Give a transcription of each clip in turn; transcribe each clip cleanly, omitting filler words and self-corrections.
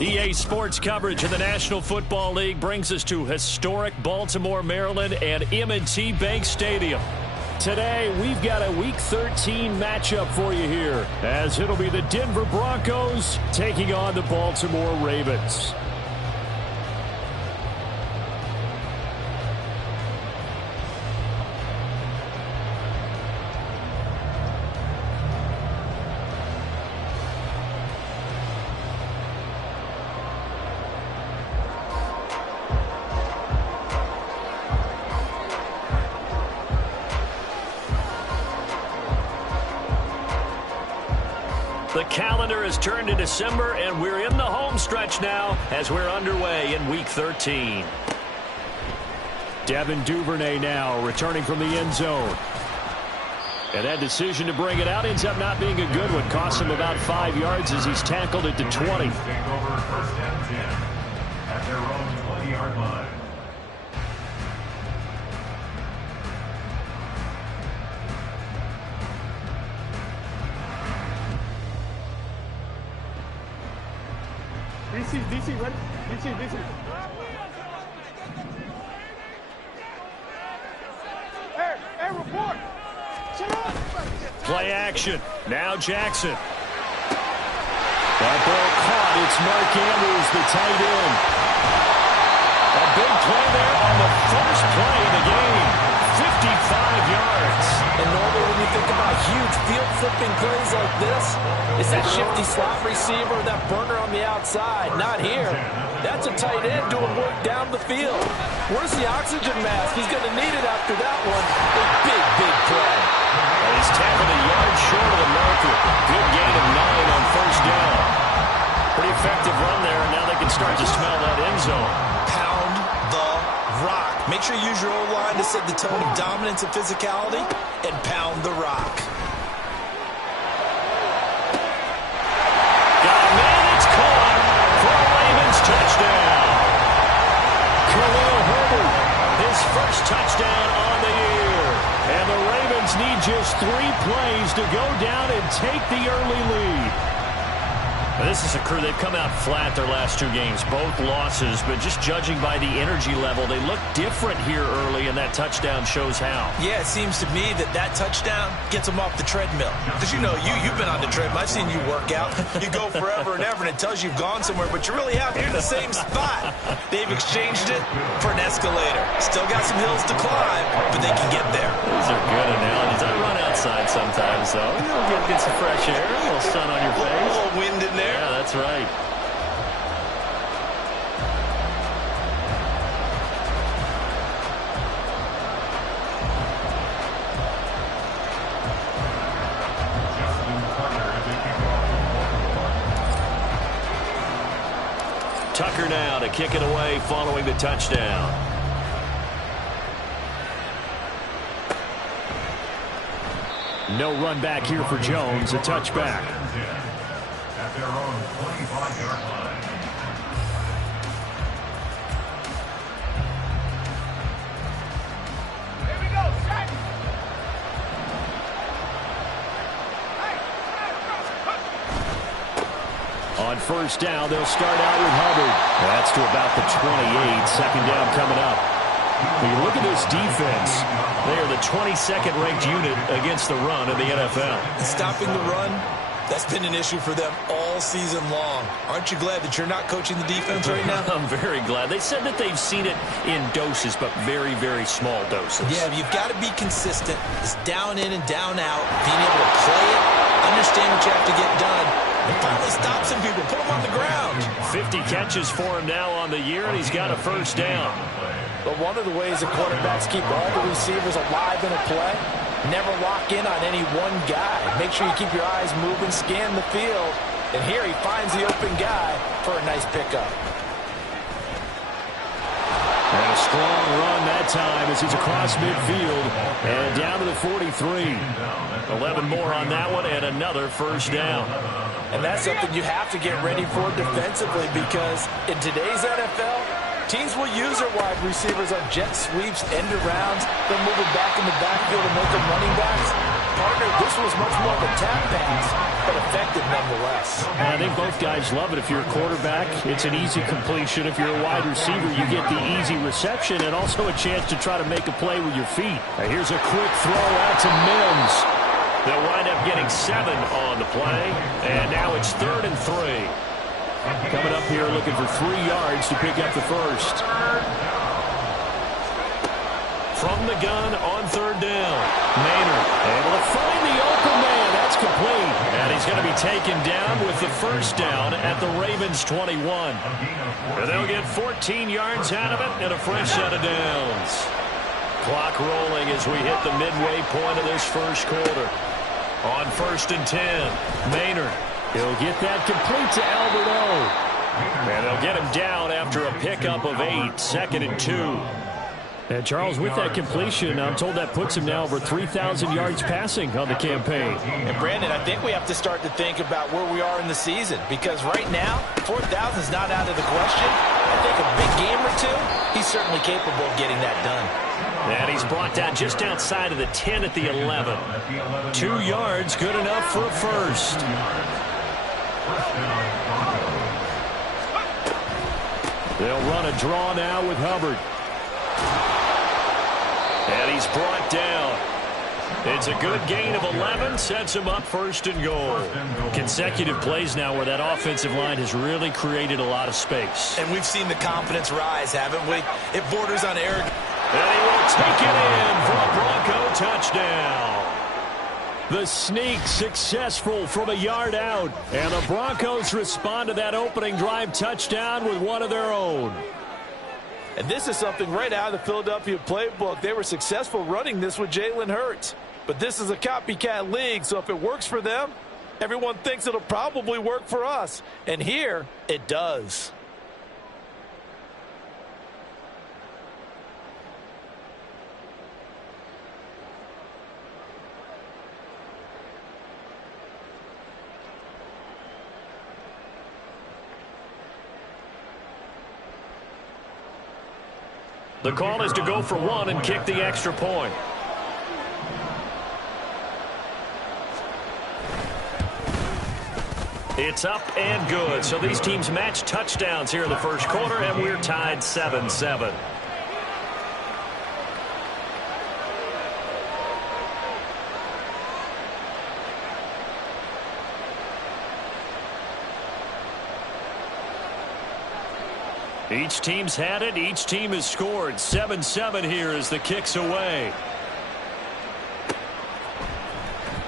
EA Sports coverage of the National Football League brings us to historic Baltimore, Maryland and M&T Bank Stadium. Today, we've got a Week 13 matchup for you here, as it'll be the Denver Broncos taking on the Baltimore Ravens. The calendar has turned to December, and we're in the home stretch now as we're underway in Week 13. Devin Duvernay now returning from the end zone. And that decision to bring it out ends up not being a good one. Costs him about 5 yards as he's tackled at the 20. Take over first and 10 at their own 20-yard line. DC, ready? DC. Hey, report! Play action. Now Jackson. That ball caught. It's Mark Andrews, the tight end. A big play there on the first play of the game. 55 yards. And normally when you think about huge field-flipping plays like this, it's that shifty slot receiver, that burner on the outside. Not here. That's a tight end doing work down the field. Where's the oxygen mask? He's going to need it after that one. A big play. And he's tackled a yard short of the marker. Good gain of 9 on first down. Pretty effective run there, and now they can start to smell that end zone. Pound the rock. Make sure you use your O-line to set the tone of dominance and physicality, and pound the rock. Got a man, it's caught for a Ravens touchdown. Khalil Herbert, his first touchdown on the year. And the Ravens need just 3 plays to go down and take the early lead. This is a crew, they've come out flat their last 2 games, both losses, but just judging by the energy level, they look different here early, and that touchdown shows how. Yeah, it seems to me that touchdown gets them off the treadmill. Because you know, you've been on the treadmill. I've seen you work out. You go forever and ever, and it tells you you've gone somewhere, but you really have. You're in the same spot. They've exchanged it for an escalator. Still got some hills to climb, but they can get there. Those are good analogies. I run outside sometimes, though. You'll get some fresh air, a little sun on your face. A little wind in there. Yeah, that's right. Tucker now to kick it away following the touchdown. No run back here for Jones, a touchback. At their own 25-yard line. Here we go, set! On first down, they'll start out with Hubbard. That's to about the 28. Second down coming up. When you look at this defense, they are the 22nd ranked unit against the run in the NFL. Stopping the run, that's been an issue for them all season long. Aren't you glad that you're not coaching the defense right now? I'm very glad. They said that they've seen it in doses, but very, very small doses. Yeah, you've got to be consistent. It's down in and down out. Being able to play it, understand what you have to get done, and finally stop some people, put them on the ground. 50 catches for him now on the year, and he's got a first down. But one of the ways that quarterbacks keep all the receivers alive in a play, never lock in on any one guy. Make sure you keep your eyes moving, scan the field. And here he finds the open guy for a nice pickup. And a strong run that time as he's across midfield and down to the 43. 11 more on that one and another first down. And that's something you have to get ready for defensively, because in today's NFL, teams will use their wide receivers on jet sweeps, end arounds. They'll move it back in the backfield and make them running backs. partner, this was much more of a tap pass, but effective nonetheless. And I think both guys love it. If you're a quarterback, it's an easy completion. If you're a wide receiver, you get the easy reception and also a chance to try to make a play with your feet. Now here's a quick throw out to Mims. They'll wind up getting 7 on the play, and now it's 3rd and 3. Coming up here looking for 3 yards to pick up the first. From the gun on 3rd down. Maynard able to find the open man. That's complete. And he's going to be taken down with the first down at the Ravens 21. And they'll get 14 yards out of it and a fresh set of downs. Clock rolling as we hit the midway point of this first quarter. On 1st and 10, Maynard. He'll get that complete to Albert O. And they'll get him down after a pickup of 8, 2nd and 2. And Charles, with that completion, I'm told that puts him now over 3,000 yards passing on the campaign. And Brandon, I think we have to start to think about where we are in the season, because right now, 4,000 is not out of the question. I think a big game or two, he's certainly capable of getting that done. And he's brought down just outside of the 10 at the 11. 2 yards, good enough for a first. They'll run a draw now with Hubbard. And he's brought down. It's a good gain of 11, sets him up 1st and goal. Consecutive plays now where that offensive line has really created a lot of space. And we've seen the confidence rise, haven't we? It borders on arrogance. And he will take it in for a Bronco touchdown. The sneak successful from a yard out. And the Broncos respond to that opening drive touchdown with one of their own. And this is something right out of the Philadelphia playbook. They were successful running this with Jalen Hurts. But this is a copycat league, so if it works for them, everyone thinks it'll probably work for us. And here, it does. The call is to go for 1 and kick the extra point. It's up and good. So these teams match touchdowns here in the first quarter, and we're tied 7-7. Each team's had it. Each team has scored. 7-7 here as the kick's away.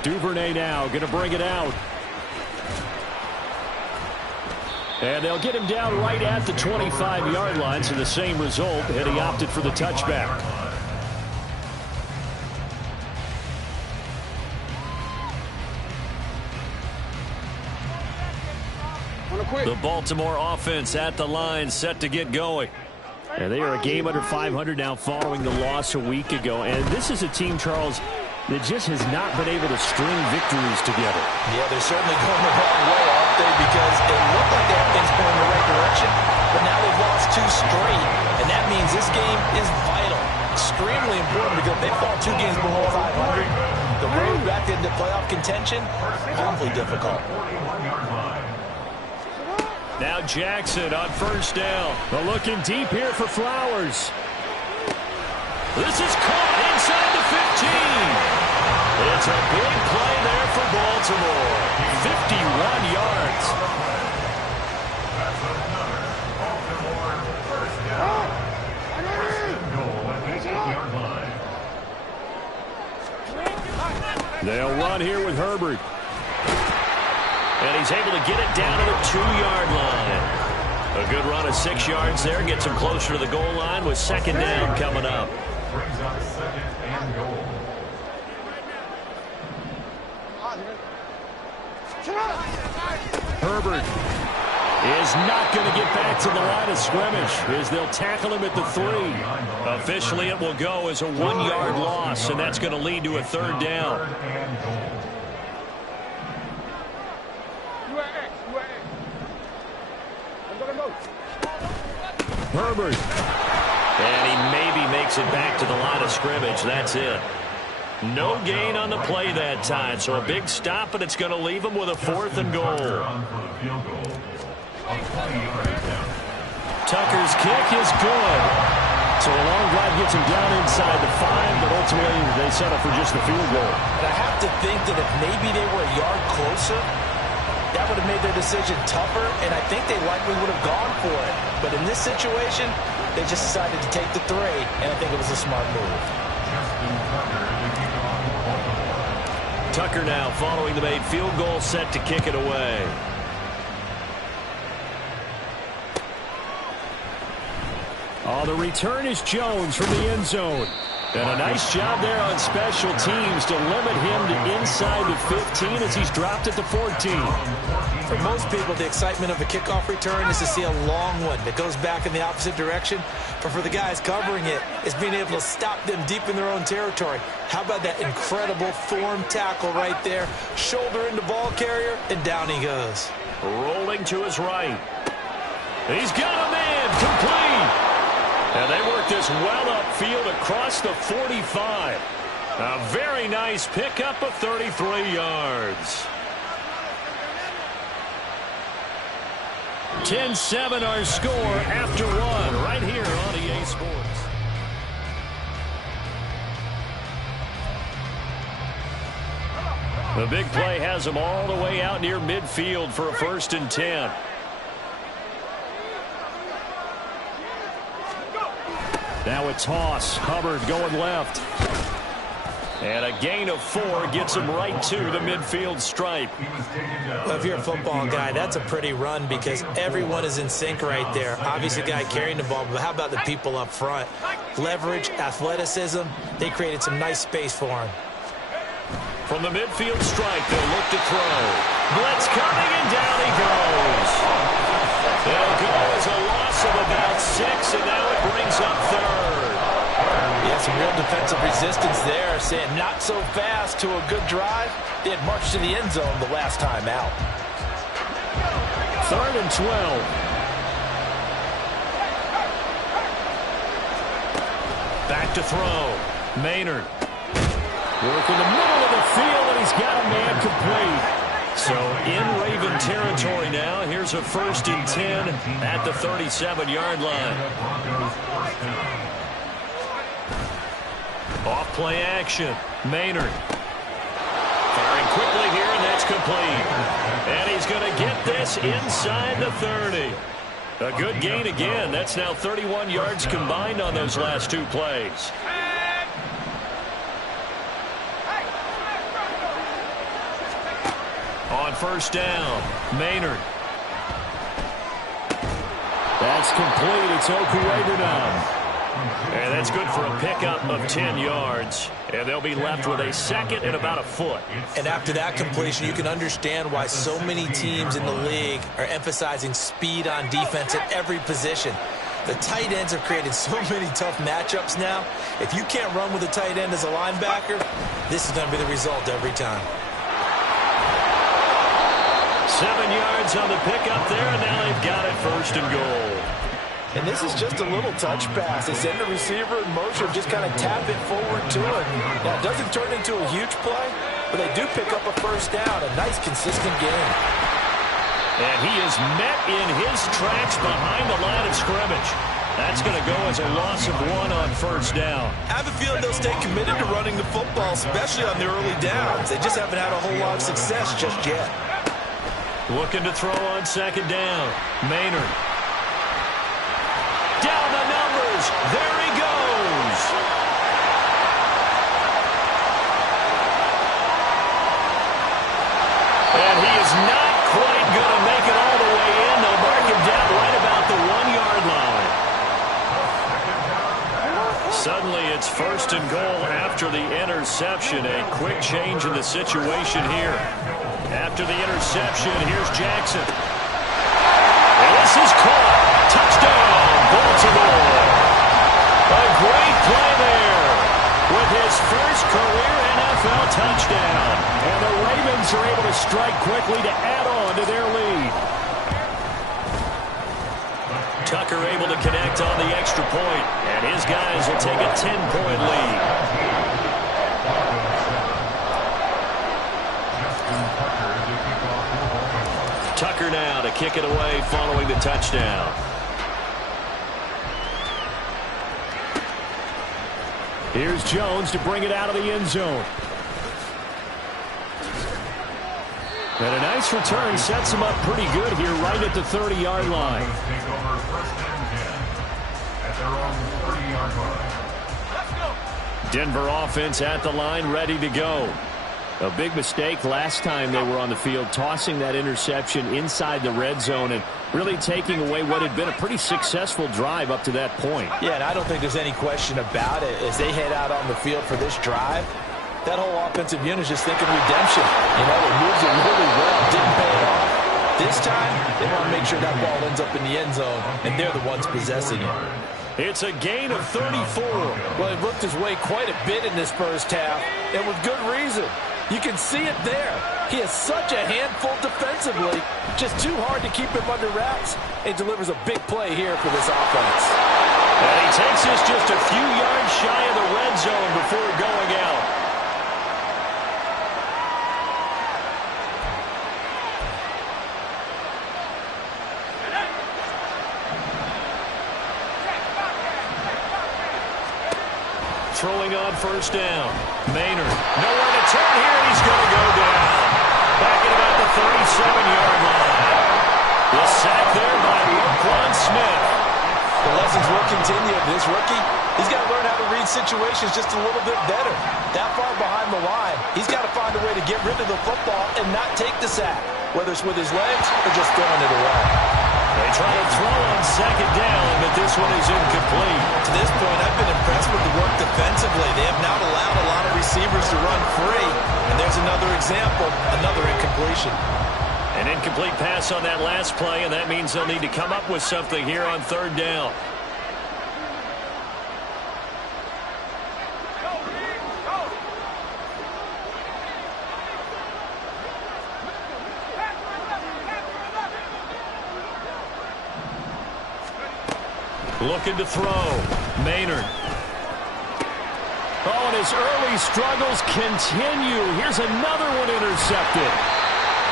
Duvernay now going to bring it out. And they'll get him down right at the 25-yard line, so the same result, and he opted for the touchback. The Baltimore offense at the line, set to get going. And they are a game under 500 now following the loss a week ago. And this is a team, Charles, that just has not been able to string victories together. Yeah, they're certainly going the wrong way, aren't they? Because it looked like they had things going in the right direction, but now they've lost 2 straight. And that means this game is vital, extremely important, because if they fall 2 games below 500, the road back into playoff contention, awfully difficult. Now Jackson on first down. They're looking deep here for Flowers. This is caught inside the 15. It's a big play there for Baltimore. 51 yards. They'll run here with Herbert. And he's able to get it down to the 2-yard line. A good run of 6 yards there. Gets him closer to the goal line with 2nd down coming up. Brings up 2nd and goal. Herbert is not going to get back to the line of scrimmage as they'll tackle him at the 3. Officially, it will go as a 1-yard loss, and that's going to lead to a 3rd down. Herbert. And he maybe makes it back to the line of scrimmage. That's it. No gain on the play that time, so a big stop, and it's going to leave them with a 4th and goal. Tucker's kick is good. So a long drive gets him down inside the 5, but ultimately they settle for just the field goal. And I have to think that if maybe they were a yard closer, that would have made their decision tougher, and I think they likely would have gone for it. But in this situation, they just decided to take the 3, and I think it was a smart move. Tucker now following the made field goal, set to kick it away. Oh, the return is Jones from the end zone. And a nice job there on special teams to limit him to inside the 15 as he's dropped it to 14. For most people, the excitement of a kickoff return is to see a long one that goes back in the opposite direction. But for the guys covering it, it's being able to stop them deep in their own territory. How about that incredible form tackle right there? Shoulder into ball carrier, and down he goes. Rolling to his right. He's got a man complete. And they work this well upfield across the 45. A very nice pickup of 33 yards. 10-7 our score after 1 right here on EA Sports. The big play has them all the way out near midfield for a 1st and 10. Now a toss. Hubbard going left. And a gain of 4 gets him right to the midfield stripe. Well, if you're a football guy, that's a pretty run because everyone is in sync right there. Obviously, the guy carrying the ball, but how about the people up front? Leverage, athleticism, they created some nice space for him. From the midfield stripe, they'll look to throw. Blitz coming, and down he goes. They'll go as a loss of about 6, and now it brings up 3rd. Yeah, some real defensive resistance there, saying not so fast to a good drive. They had marched to the end zone the last time out. 3rd and 12. Back to throw. Maynard. Working the middle of the field, and he's got a man complete. So in Raven territory now. Here's a 1st and 10 at the 37-yard line. Off play action. Maynard. Firing quickly here, and that's complete. And he's going to get this inside the 30. A good gain again. That's now 31 yards combined on those last 2 plays. On 1st down, Maynard. That's complete. It's Okuegbunam. And that's good for a pickup of 10 yards. And they'll be left with a 2nd and about a foot. And after that completion, you can understand why so many teams in the league are emphasizing speed on defense at every position. The tight ends are creating so many tough matchups now. If you can't run with a tight end as a linebacker, this is going to be the result every time. 7 yards on the pickup there, and now they've got it 1st and goal. And this is just a little touch pass. They send the receiver in motion, just kind of tap it forward to him. Now, it doesn't turn into a huge play, but they do pick up a 1st down, a nice, consistent gain. And he is met in his tracks behind the line of scrimmage. That's going to go as a loss of 1 on 1st down. I have a feeling they'll stay committed to running the football, especially on the early downs. They just haven't had a whole lot of success just yet. Looking to throw on 2nd down. Maynard. Down the numbers. There he goes. And he is not quite going to make it all the way in. They'll mark him down right about the 1-yard line. Suddenly it's 1st and goal after the interception. A quick change in the situation here. After the interception, here's Jackson. And this is caught. Touchdown, Baltimore. A great play there with his first career NFL touchdown. And the Ravens are able to strike quickly to add on to their lead. Tucker able to connect on the extra point, and his guys will take a 10-point lead. here now to kick it away following the touchdown. Here's Jones to bring it out of the end zone. And a nice return sets him up pretty good here right at the 30-yard line. Take over first and 10 at their own 30-yard line. Denver offense at the line, ready to go. A big mistake last time they were on the field, tossing that interception inside the red zone and really taking away what had been a pretty successful drive up to that point. Yeah, and I don't think there's any question about it. As they head out on the field for this drive, that whole offensive unit is just thinking redemption. You know, it moves it really well. Didn't pay it off. This time, they want to make sure that ball ends up in the end zone, and they're the ones possessing it. It's a gain of 34. Well, he looked his way quite a bit in this first half, and with good reason. You can see it there. He has such a handful defensively. Just too hard to keep him under wraps, and delivers a big play here for this offense. And he takes us just a few yards shy of the red zone before going out. Throwing on first down. Maynard. Nowhere to turn here, and he's going to go down. Back at about the 37-yard line. The sack there by Roquan Smith. The lessons will continue of this rookie. He's got to learn how to read situations just a little bit better. That far behind the line, he's got to find a way to get rid of the football and not take the sack, whether it's with his legs or just throwing it away. They try to throw on second down, but this one is incomplete. To this point, I've been impressed with the work defensively. They have not allowed a lot of receivers to run free. And there's another example, another incompletion. An incomplete pass on that last play, and that means they'll need to come up with something here on third down. Looking to throw. Maynard. Oh, and his early struggles continue. Here's another one intercepted.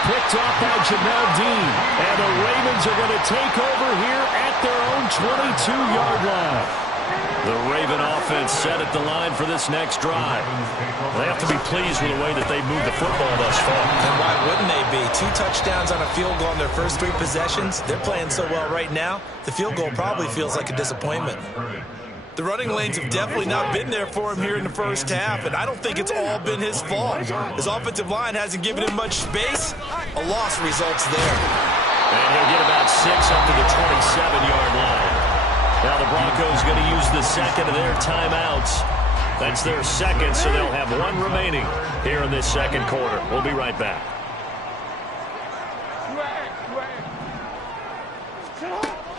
Picked off by Jamel Dean. And the Ravens are going to take over here at their own 22-yard line. The Raven offense set at the line for this next drive. They have to be pleased with the way that they've moved the football thus far. And why wouldn't they be? 2 touchdowns on a field goal in their first 3 possessions. They're playing so well right now, the field goal probably feels like a disappointment. The running lanes have definitely not been there for him here in the first half, and I don't think it's all been his fault. His offensive line hasn't given him much space. A loss results there. And he'll get about 6 up to the 27-yard line. Now the Broncos going to use the second of their timeouts. That's their second, so they'll have 1 remaining here in this second quarter. We'll be right back.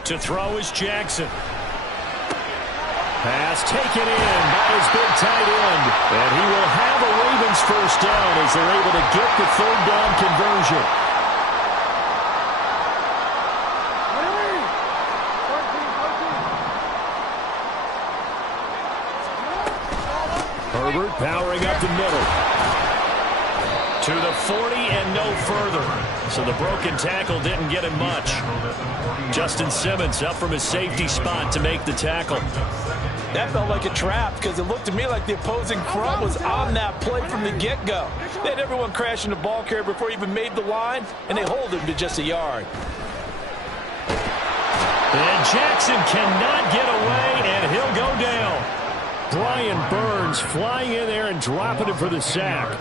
To throw is Jackson. Pass taken in by his big tight end. And he will have a Ravens first down as they're able to get the third down conversion. Herbert powering up the middle. To the 40 and no further. So the broken tackle didn't get him much. Justin Simmons up from his safety spot to make the tackle. That felt like a trap because it looked to me like the opposing front was on that play from the get-go. They had everyone crashing the ball carrier before he even made the line, and they hold him to just a yard. And Jackson cannot get away, and he'll go down. Brian Burns flying in there and dropping him for the sack.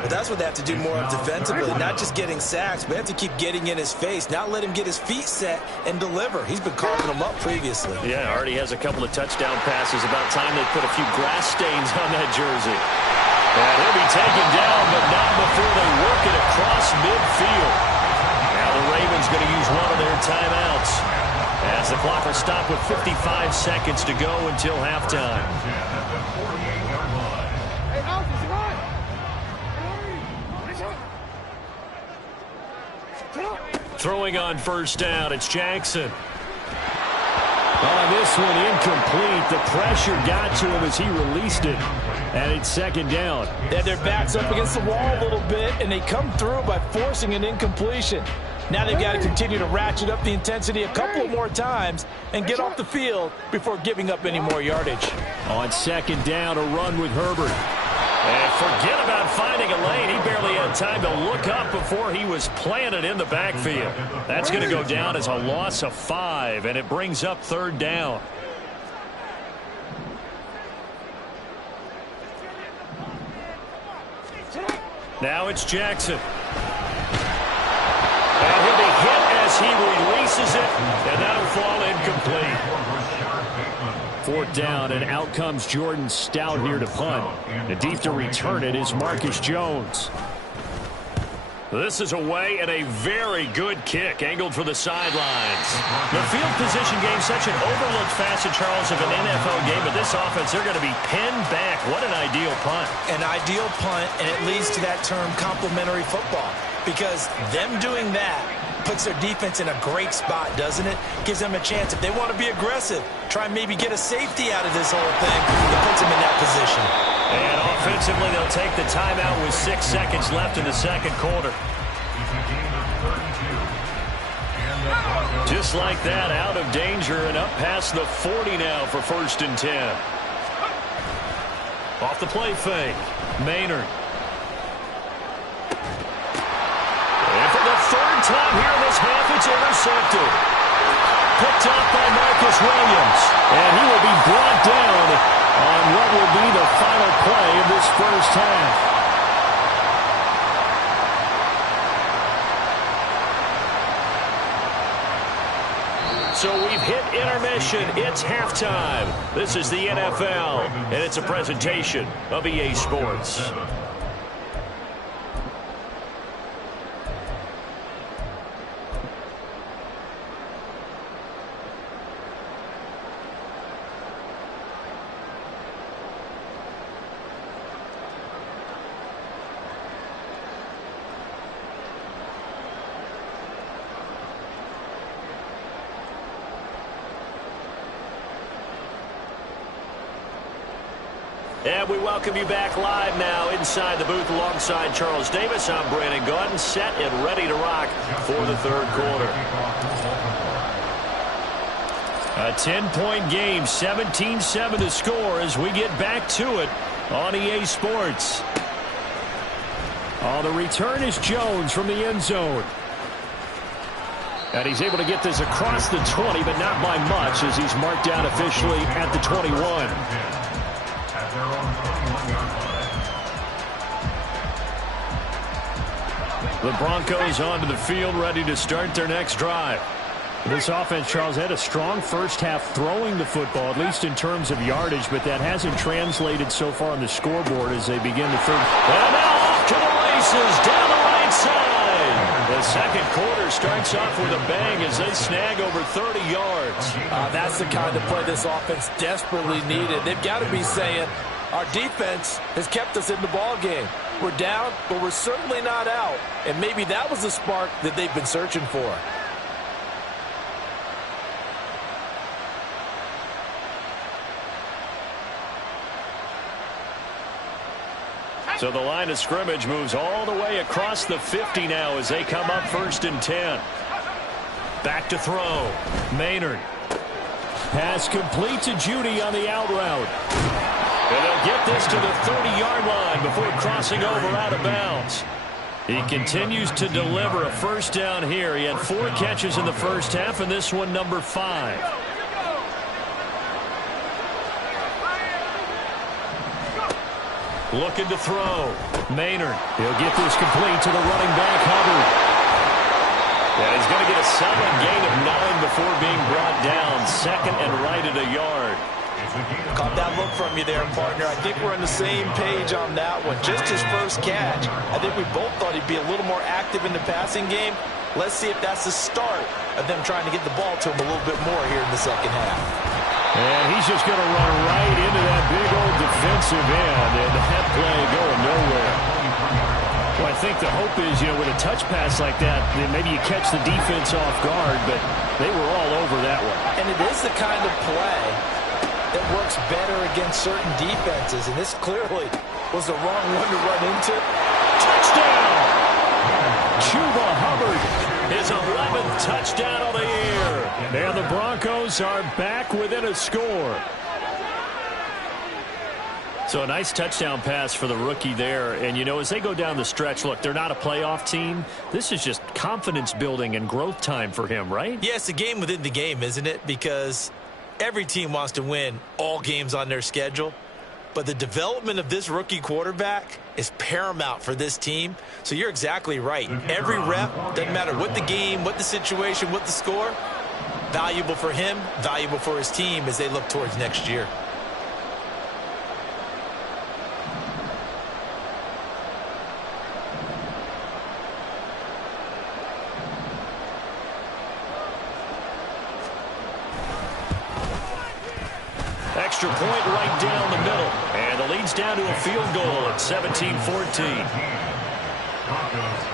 But that's what they have to do more of defensively, not just getting sacks, but they have to keep getting in his face, not let him get his feet set and deliver. He's been carving them up previously. Yeah, already has a couple of touchdown passes. About time they put a few grass stains on that jersey. And he'll be taken down, but not before they work it across midfield. Now the Ravens going to use one of their timeouts as the clock will stop with 55 seconds to go until halftime. Throwing on first down, it's Jackson. On this one, incomplete. The pressure got to him as he released it. And it's second down. They had their backs up against the wall a little bit, and they come through by forcing an incompletion. Now they've got to continue to ratchet up the intensity a couple more times and get off the field before giving up any more yardage. On second down, a run with Herbert. And forget about finding a lane. He barely had time to look up before he was planted in the backfield. That's going to go down as a loss of 5, and it brings up third down. Now it's Jackson. And he'll be hit as he releases it, and that'll fall incomplete. Fourth down, and out comes Jordan Stout here to punt. And deep to return it is Marcus Jones. This is away, and a very good kick, angled for the sidelines. The field position game, such an overlooked facet, Charles, of an NFL game, but this offense, they're going to be pinned back. What an ideal punt. An ideal punt, and it leads to that term complementary football, because them doing that puts their defense in a great spot, doesn't it? Gives them a chance. If they want to be aggressive, try and maybe get a safety out of this whole thing, it puts them in that position. And offensively, they'll take the timeout with 6 seconds left in the second quarter. Just like that, out of danger and up past the 40 now for 1st and 10. Off the play fake, Maynard. And for the third time here in this half, it's intercepted. Picked up by Marcus Williams. And he will be brought down on what will be the final play of this first half. So we've hit intermission. It's halftime. This is the NFL, and it's a presentation of EA Sports. And we welcome you back live now inside the booth alongside Charles Davis. I'm Brandon Gaudin, set and ready to rock for the third quarter. A 10-point game, 17-7 to score as we get back to it on EA Sports. The return is Jones from the end zone. And he's able to get this across the 20, but not by much as he's marked down officially at the 21. The Broncos onto the field, ready to start their next drive. This offense, Charles, had a strong first half throwing the football, at least in terms of yardage, but that hasn't translated so far on the scoreboard as they begin the third. And now off to the races, down the right side. The second quarter starts off with a bang as they snag over 30 yards. That's the kind of play this offense desperately needed. They've got to be saying, our defense has kept us in the ball game. We're down, but we're certainly not out. And maybe that was the spark that they've been searching for. So the line of scrimmage moves all the way across the 50 now as they come up 1st and 10. Back to throw. Maynard. Pass complete to Judy on the out route. And they'll get this to the 30-yard line before crossing over out of bounds. He continues to deliver a first down here. He had 4 catches in the first half, and this one number 5. Looking to throw. Maynard. He'll get this complete to the running back, Hubbard. Yeah, he's going to get a solid gain of 9 before being brought down. Second and right at a yard. Caught that look from you there, partner. I think we're on the same page on that one. Just his first catch. I think we both thought he'd be a little more active in the passing game. Let's see if that's the start of them trying to get the ball to him a little bit more here in the second half. And he's just going to run right into that big old defensive end, and that play going nowhere. Well, I think the hope is, with a touch pass like that, then maybe you catch the defense off guard, but they were all over that one. And it is the kind of play that works better against certain defenses, and this clearly was the wrong one to run into. Touchdown! Chuba Hubbard. His 11th touchdown of the year. And the Broncos are back within a score. So a nice touchdown pass for the rookie there. And, you know, as they go down the stretch, look, they're not a playoff team. This is just confidence building and growth time for him, right? Yeah, it's a game within the game, isn't it? Because every team wants to win all games on their schedule. But the development of this rookie quarterback is paramount for this team. So you're exactly right. Every rep, doesn't matter what the game, what the situation, what the score, valuable for him, valuable for his team as they look towards next year. Extra point right down the middle. And the lead's down to a field goal at 17-14. Broncos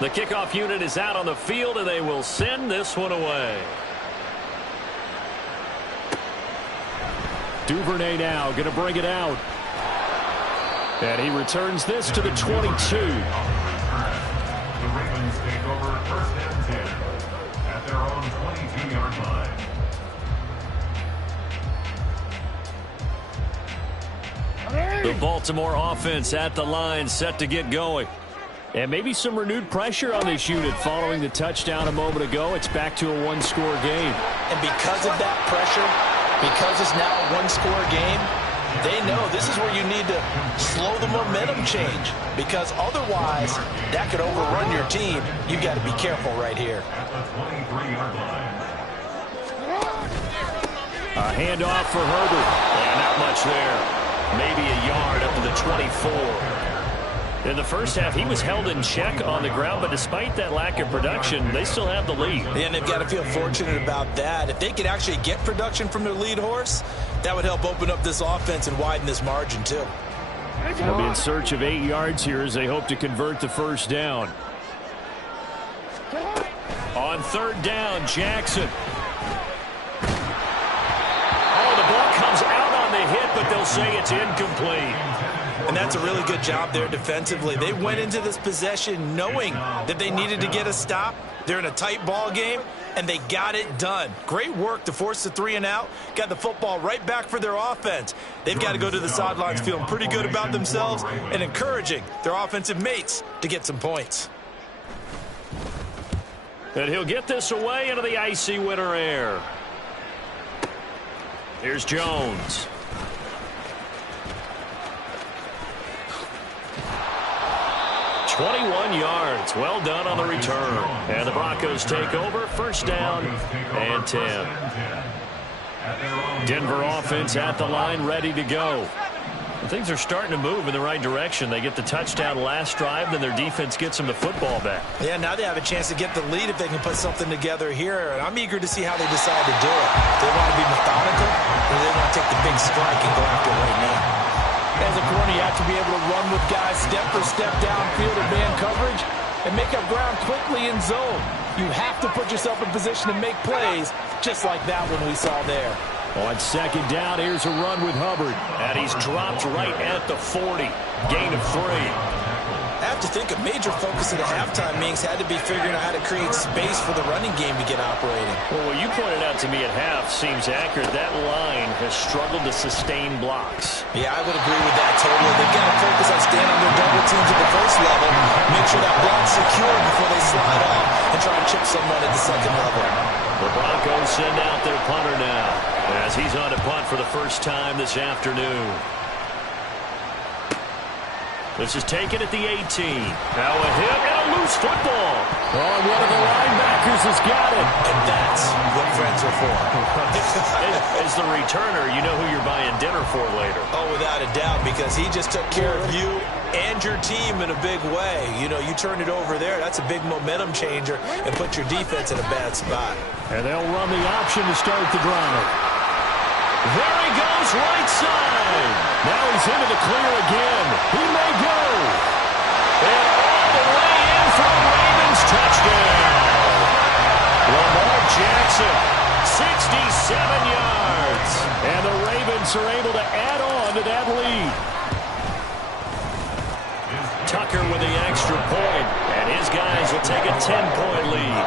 14. The kickoff unit is out on the field, and they will send this one away. Duvernay now going to bring it out. And he returns this to the 22. The Ravens take over first and 10 at their own 22-yard line. The Baltimore offense at the line, set to get going. And maybe some renewed pressure on this unit following the touchdown a moment ago. It's back to a one-score game. And because of that pressure, because it's now a one-score game, they know this is where you need to slow the momentum change. Because otherwise, that could overrun your team. You've got to be careful right here. At the 23-yard line. A handoff for Herbert. And not much there. Maybe a yard up to the 24. In the first half, he was held in check on the ground, but despite that lack of production, they still have the lead. And they've got to feel fortunate about that. If they could actually get production from their lead horse, that would help open up this offense and widen this margin too. They'll be in search of 8 yards here as they hope to convert the first down. On third down, Jackson. Oh, the ball comes out on the hit, but they'll say it's incomplete. And that's a really good job there defensively. They went into this possession knowing that they needed to get a stop. They're in a tight ball game, and they got it done. Great work to force the 3 and out. Got the football right back for their offense. They've got to go to the sidelines feeling pretty good about themselves and encouraging their offensive mates to get some points. And he'll get this away into the icy winter air. Here's Jones. "21 yards. Well done on the return. And the Broncos take over. First down and 10. Denver offense at the line, ready to go. Things are starting to move in the right direction. They get the touchdown last drive, then their defense gets them the football back. Yeah, now they have a chance to get the lead if they can put something together here. And I'm eager to see how they decide to do it. They want to be methodical, or they want to take the big strike and go after it right now. As a corner, you have to be able to run with guys step for step downfield in man coverage and make up ground quickly in zone. You have to put yourself in position to make plays, just like that one we saw there. On second down, here's a run with Hubbard. And he's dropped right at the 40. Gain of 3. I have to think a major focus of the halftime meetings had to be figuring out how to create space for the running game to get operating. Well, what you pointed out to me at half seems accurate. That line has struggled to sustain blocks. Yeah, I would agree with that totally. They've got to focus on standing their double teams at the first level, make sure that block's secure before they slide off and try and chip someone at the second level. The Broncos send out their punter now as he's on to punt for the first time this afternoon. This is taken at the 18. Now a hit and a loose football. Oh, one of the linebackers has got it. And that's what friends are for. As the returner, you know who you're buying dinner for later. Oh, without a doubt, because he just took care of you and your team in a big way. You know, you turn it over there, that's a big momentum changer and put your defense in a bad spot. And they'll run the option to start the drive. There he goes, right side. Now he's into the clear again. He may go. And all the way in for a Ravens touchdown. Lamar yards. And the Ravens are able to add on to that lead. Tucker with the extra point, and his guys will take a 10-point lead.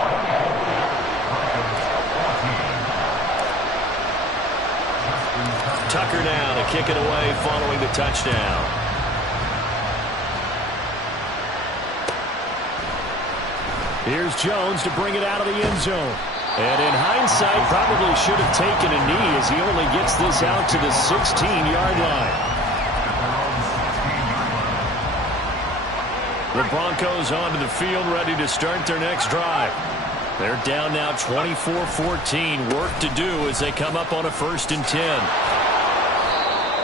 Tucker now to kick it away following the touchdown. Here's Jones to bring it out of the end zone. And in hindsight, probably should have taken a knee as he only gets this out to the 16-yard line. The Broncos onto the field, ready to start their next drive. They're down now 24-14. Work to do as they come up on a 1st and 10.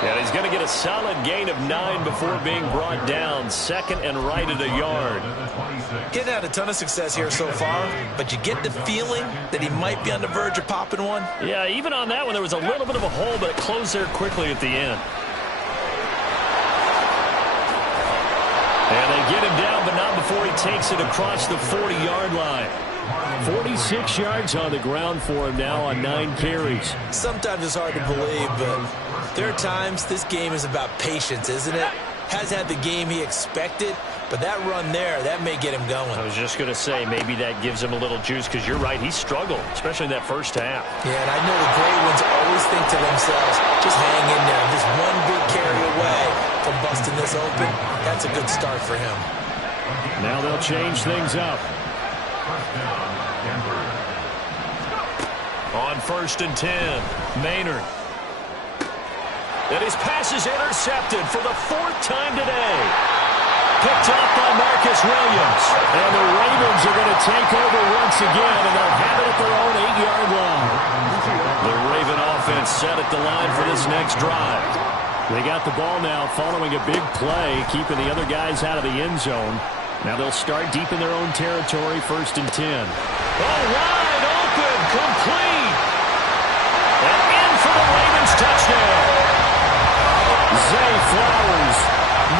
Yeah, he's going to get a solid gain of 9 before being brought down. Second and right at a yard. Getting had a ton of success here so far, but you get the feeling that he might be on the verge of popping one. Yeah, even on that one, there was a little bit of a hole, but it closed there quickly at the end. And they get him down, but not before he takes it across the 40-yard line. 46 yards on the ground for him now on 9 carries. Sometimes it's hard to believe, but there are times this game is about patience, isn't it? Has had the game he expected, but that run there, that may get him going. I was just going to say, maybe that gives him a little juice, because you're right, he struggled, especially in that first half. Yeah, and I know the great ones always think to themselves, just hang in there. Just one big carry away from busting this open. That's a good start for him. Now they'll change things up. On 1st and 10, Maynard. And his pass is intercepted for the 4th time today. Picked off by Marcus Williams. And the Ravens are going to take over once again, and they'll have it at their own 8-yard line. The Raven offense set at the line for this next drive. They got the ball now following a big play, keeping the other guys out of the end zone. Now they'll start deep in their own territory, 1st and 10. Oh, wide open, complete. And in for the Ravens touchdown. Zay Flowers,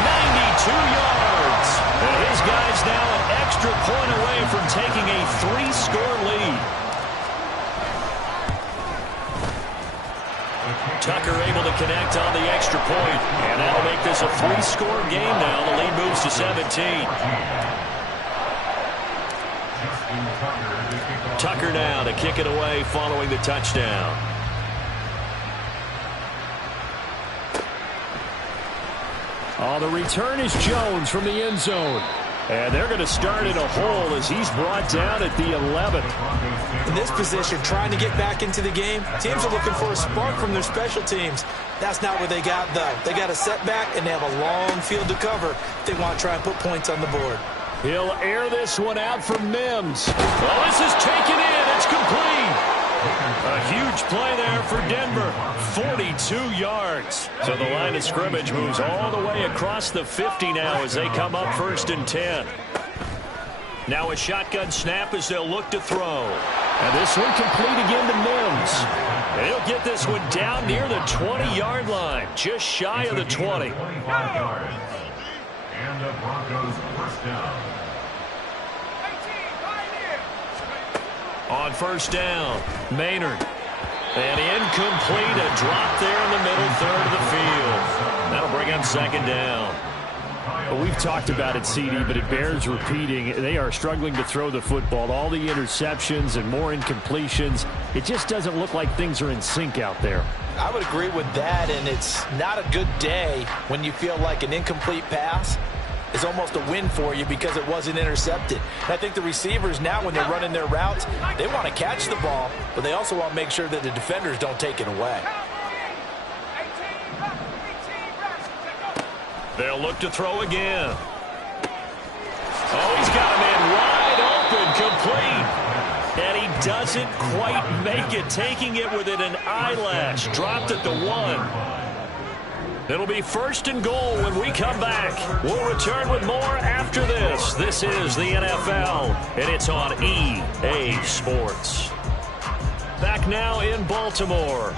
92 yards. And his guys now an extra point away from taking a 3-score lead. Tucker able to connect on the extra point, and that'll make this a 3-score game now. The lead moves to 17. Tucker now to kick it away following the touchdown. Oh, the return is Jones from the end zone. And they're going to start in a hole as he's brought down at the 11th. In this position, trying to get back into the game, teams are looking for a spark from their special teams. That's not what they got, though. They got a setback, and they have a long field to cover if they want to try and put points on the board. He'll air this one out for Mims. Oh, this is taken in. It's complete. A huge play there for Denver. 42 yards. So the line of scrimmage moves all the way across the 50 now as they come up 1st and 10. Now a shotgun snap as they'll look to throw. And this one complete again to Mims. And he'll get this one down near the 20-yard line, just shy of the 20. 25 yards. And the Broncos first down. On 1st down, Maynard. And incomplete, a drop there in the middle 3rd of the field. That'll bring up 2nd down. Well, we've talked about it, CD, but it bears repeating. They are struggling to throw the football. All the interceptions and more incompletions. It just doesn't look like things are in sync out there. I would agree with that, and it's not a good day when you feel like an incomplete pass is almost a win for you because it wasn't intercepted. And I think the receivers now, when they're running their routes, they want to catch the ball, but they also want to make sure that the defenders don't take it away. They'll look to throw again. Oh, he's got a man wide open, complete. And he doesn't quite make it, taking it within an eyelash. Dropped at the 1. It'll be 1st and goal when we come back. We'll return with more after this. This is the NFL, and it's on EA Sports. Back now in Baltimore.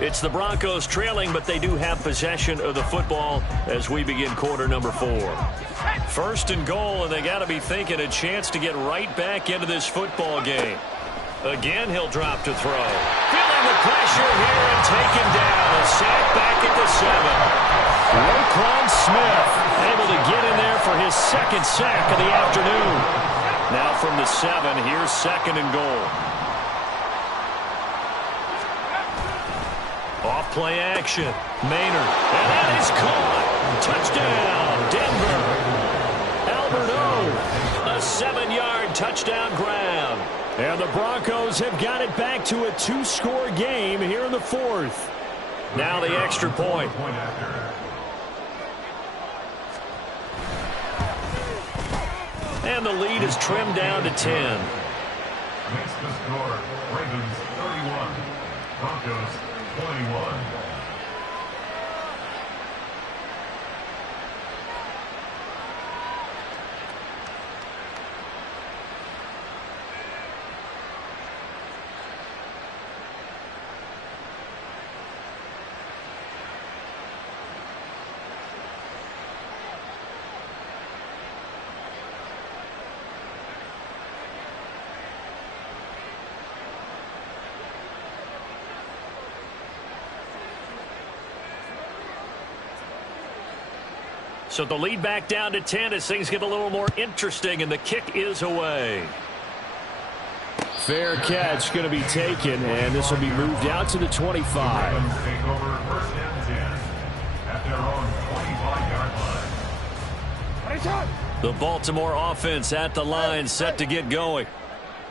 It's the Broncos trailing, but they do have possession of the football as we begin quarter number 4. 1st and goal, and they got to be thinking a chance to get right back into this football game. Again, he'll drop to throw. Feeling the pressure here and taken down. A sack back at the 7. Roquan Smith able to get in there for his second sack of the afternoon. Now from the 7, here's 2nd and goal. Off-play action. Maynard. And that is caught. Touchdown, Denver. Albert O. A 7-yard touchdown grab. And the Broncos have got it back to a 2-score game here in the 4th. Now the extra point. And the lead is trimmed down to 10. Makes the score. Ravens 31. Broncos 21. So the lead back down to 10 as things get a little more interesting, and the kick is away. Fair catch going to be taken, and this will be moved out to the 25. Take over 1st and 10 at their own 25-yard line. The Baltimore offense at the line, set to get going.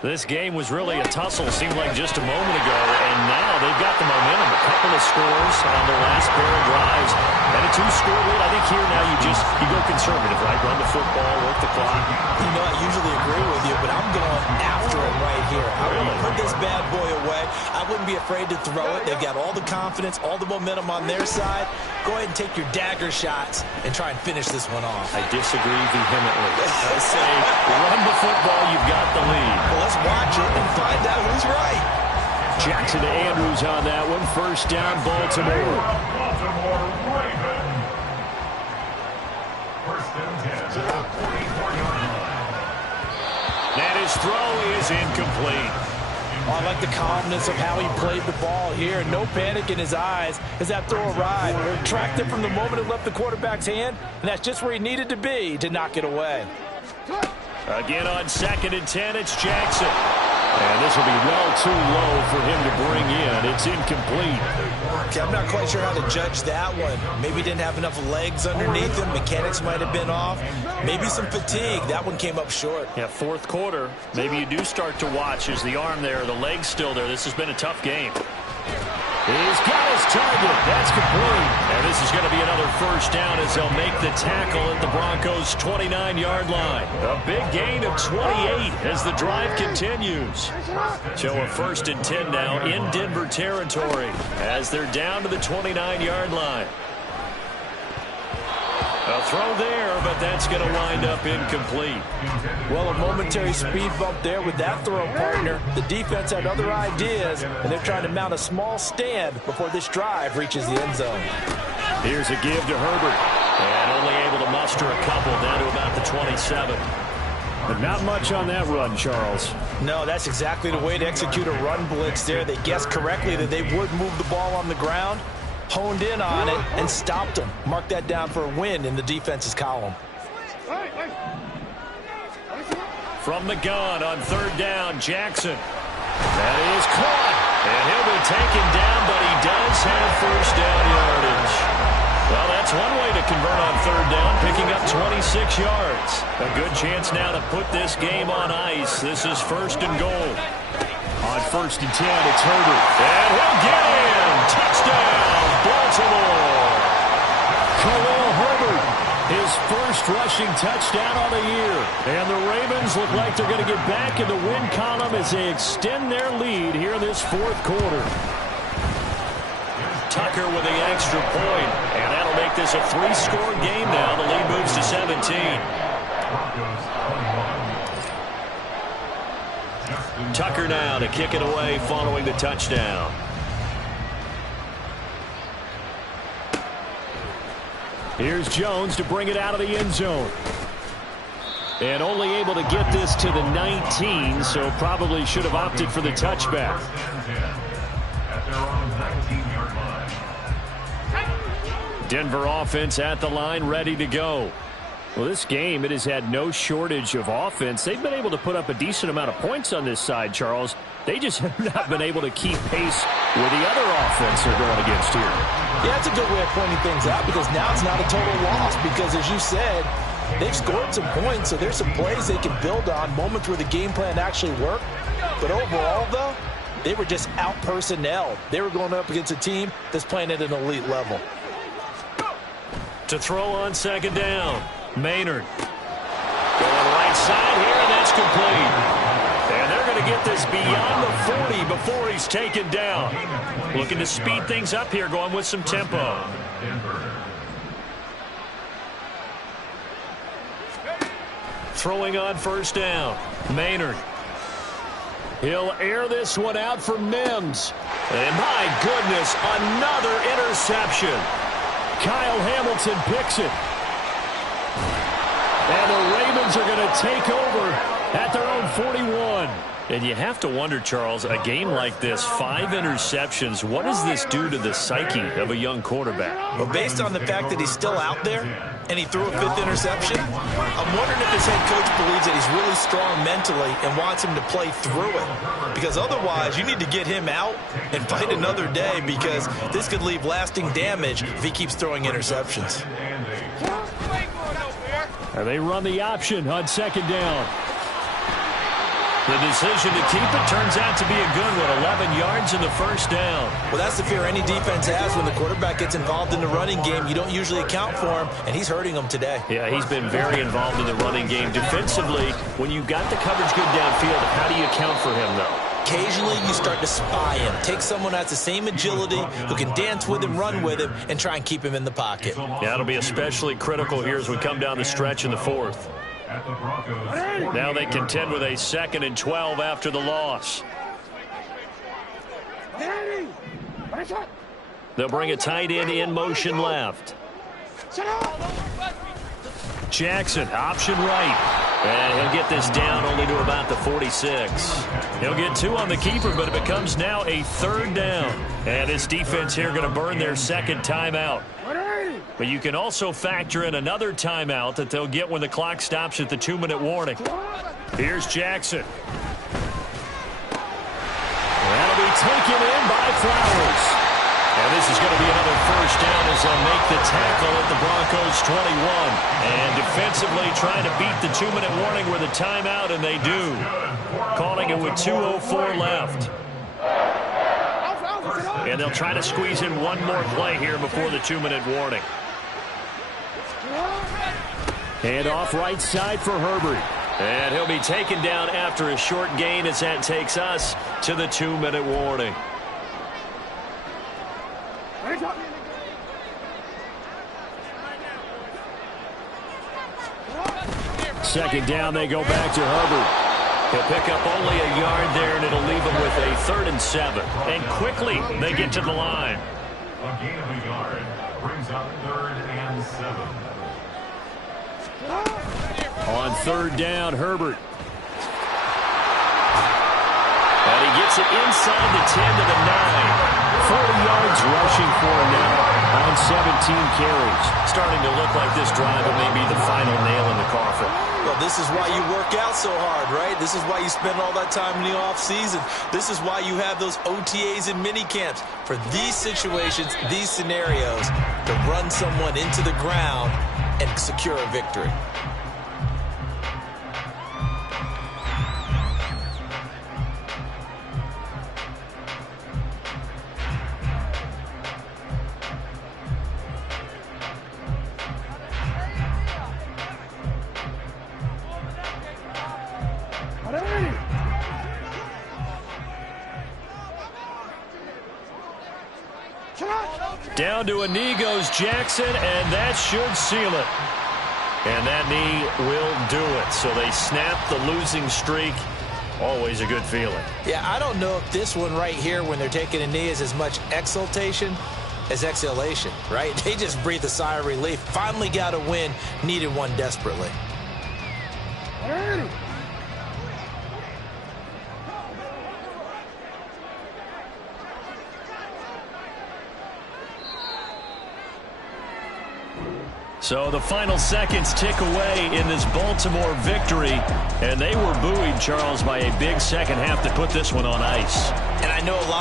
This game was really a tussle, seemed like just a moment ago, and now they've got the momentum. A couple of scores on their last pair of drives, and a 2-score lead. I think here now you go conservative, right? Run the football, work the clock. You know, I usually agree with you, but I'm going after it right here. I want to put this bad boy away. I wouldn't be afraid to throw it. They've got all the confidence, all the momentum on their side. Go ahead and take your dagger shots and try and finish this one off. I disagree vehemently. I say run the football, you've got the lead. Well, let's watch it and find out who's right. Jackson to Andrews on that one. 1st down, Baltimore. Baltimore Ravens. 1st and 10 at the 44-yard line. And his throw is incomplete. Oh, I like the calmness of how he played the ball here. No panic in his eyes as that throw arrived. Tracked it from the moment it left the quarterback's hand, and that's just where he needed to be to knock it away. Again on 2nd and 10, it's Jackson. And this will be well too low for him to bring in. It's incomplete. Okay, I'm not quite sure how to judge that one. Maybe he didn't have enough legs underneath him. Mechanics might have been off. Maybe some fatigue. That one came up short. Yeah, 4th quarter. Maybe you do start to watch. Is the arm there, the leg's still there. This has been a tough game. He's got his target. That's complete. And this is going to be another 1st down as they'll make the tackle at the Broncos' 29-yard line. A big gain of 28 as the drive continues. So a 1st and 10 now in Denver territory as they're down to the 29-yard line. A throw there, but that's going to wind up incomplete. Well, a momentary speed bump there with that throw, partner. The defense had other ideas, and they're trying to mount a small stand before this drive reaches the end zone. Here's a give to Herbert, and only able to muster a couple down to about the 27. But not much on that run, Charles. No, that's exactly the way to execute a run blitz there. They guessed correctly that they would move the ball on the ground, honed in on it, and stopped them. Mark that down for a win in the defense's column. From the gun on 3rd down, Jackson. That is caught, and he'll be taken down, but he does have 1st down yardage. Well, that's one way to convert on 3rd down, picking up 26 yards. A good chance now to put this game on ice. This is 1st and goal. On 1st and 10, it's Herbert. And he'll get in. Touchdown, Baltimore. Khalil Herbert, his 1st rushing touchdown on the year. And the Ravens look like they're going to get back in the win column as they extend their lead here in this 4th quarter. Tucker with the extra point, and that'll make this a 3-score game now. The lead moves to 17. Tucker now to kick it away following the touchdown. Here's Jones to bring it out of the end zone. And only able to get this to the 19, so probably should have opted for the touchback. At their own 19-yard line. Denver offense at the line, ready to go. Well, this game, it has had no shortage of offense. They've been able to put up a decent amount of points on this side, Charles. They just have not been able to keep pace with the other offense they're going against here. Yeah, that's a good way of pointing things out because now it's not a total loss because, as you said, they've scored some points, so there's some plays they can build on, moments where the game plan actually worked. But overall, though, they were just out-personnelled. They were going up against a team that's playing at an elite level. To throw on second down, Maynard. Going right side here, and that's complete. And they're going to get this beyond the 40 before he's taken down. Looking to speed things up here, going with some tempo. Throwing on first down, Maynard. He'll air this one out for Mims. And my goodness, another interception. Kyle Hamilton picks it. And the Ravens are going to take over at their own 41. And you have to wonder, Charles, a game like this, 5 interceptions, what does this do to the psyche of a young quarterback? Well, based on the fact that he's still out there and he threw a 5th interception, I'm wondering if his head coach believes that he's really strong mentally and wants him to play through it. Because otherwise, you need to get him out and fight another day because this could leave lasting damage if he keeps throwing interceptions. And they run the option on second down. The decision to keep it turns out to be a good one. 11 yards in the first down. Well, that's the fear any defense has when the quarterback gets involved in the running game. You don't usually account for him, and he's hurting them today. Yeah, he's been very involved in the running game. Defensively, when you've got the coverage good downfield, how do you account for him, though? Occasionally, you start to spy him. Take someone who has the same agility, who can dance with him, run with him, and try and keep him in the pocket. Yeah, it'll be especially critical here as we come down the stretch in the fourth. Now they contend with a 2nd and 12 after the loss. They'll bring a tight end in motion left. Jackson, option right. And he'll get this down only to about the 46. He'll get 2 on the keeper, but it becomes now a 3rd down. And this defense here going to burn their 2nd timeout. But you can also factor in another timeout that they'll get when the clock stops at the 2-minute warning. Here's Jackson. That'll be taken in by Flowers. And this is going to be another first down as they'll make the tackle at the Broncos 21. And defensively trying to beat the 2-minute warning with a timeout, and they do. Calling it with 2:04 left. And they'll try to squeeze in one more play here before the 2-minute warning. And off right side for Herbert. And he'll be taken down after a short gain as that takes us to the 2-minute warning. Second down, they go back to Herbert. He'll pick up only a yard there, and it'll leave him with a 3rd and 7. And quickly, they get to the line. A gain of a yard brings up 3rd and 7. On 3rd down, Herbert. And he gets it inside the 10 to the 9. 40 yards rushing for him now on 17 carries. Starting to look like this drive may be the final nail in the coffin. Well, this is why you work out so hard, right? This is why you spend all that time in the offseason. This is why you have those OTAs and mini camps. For these situations, these scenarios, to run someone into the ground and secure a victory. Down to a knee goes Jackson, and that should seal it. And that knee will do it. So they snap the losing streak. Always a good feeling. Yeah, I don't know if this one right here, when they're taking a knee, is as much exultation as exhalation, right? They just breathe a sigh of relief. Finally got a win, needed one desperately. Dirty. So the final seconds tick away in this Baltimore victory, and they were buoyed, Charles, by a big second half to put this one on ice. And I know a lot